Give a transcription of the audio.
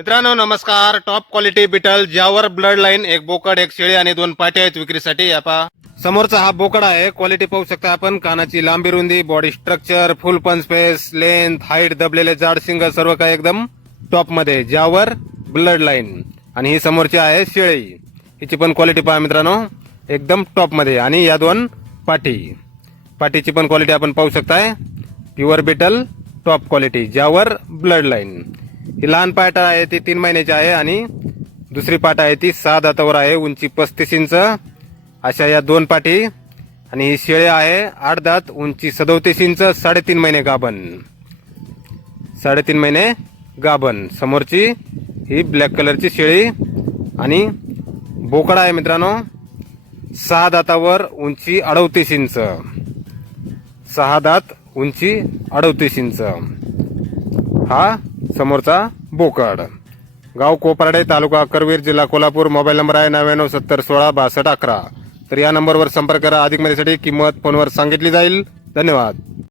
मित्रांनो नमस्कार. Top quality Beetal ज्यावर ब्लड लाईन एक बोकड एक शेळी आणि दोन पाट्या आहेत विक्रीसाठी. या पहा. समोरचा हा बोकड आहे. क्वालिटी पाहू शकता आपण. कानाची लांबी रुंदी बॉडी स्ट्रक्चर फुल पन स्पेस लेंथ हाईट दबलेले जाड सिंग सर्व काही एकदम टॉपमध्ये. ज्यावर ब्लड लाईन आणि ही समोरची आहे शेळी. हिची पण क्वालिटी पहा मित्रांनो. एकदम टॉपमध्ये. आणि या दोन पाठी पाठीची पण क्वालिटी आपण पाहू शकताय. प्युअर बिटल टॉप क्वालिटी ज्यावर ब्लड लाईन ही लहान पाट आहे ती तीन महिन्याची आहे आणि दुसरी पाट आहे ती सहा दातावर आहे उंची पस्तीस इंच. अशा या दोन पाटी. आणि ही शेळी आहे आठ दात उंची सदोतीस इंच साडेतीन महिने गाभण. साडेतीन महिने गाभण. समोरची ही ब्लॅक कलरची शेळी आणि बोकडा आहे मित्रांनो. सहा दातावर उंची अडवतीस इंच. सहा दात उंची अडवतीस इंच. हा समोरचा बोकड. गाव कोपराडे तालुका अकरवीर जिल्हा कोल्हापूर. मोबाईल नंबर आहे नव्याण्णव सत्तर सोळा बासष्ट अकरा. तर या नंबरवर संपर्क करा. अधिक माहितीसाठी किंमत फोनवर सांगितली जाईल. धन्यवाद.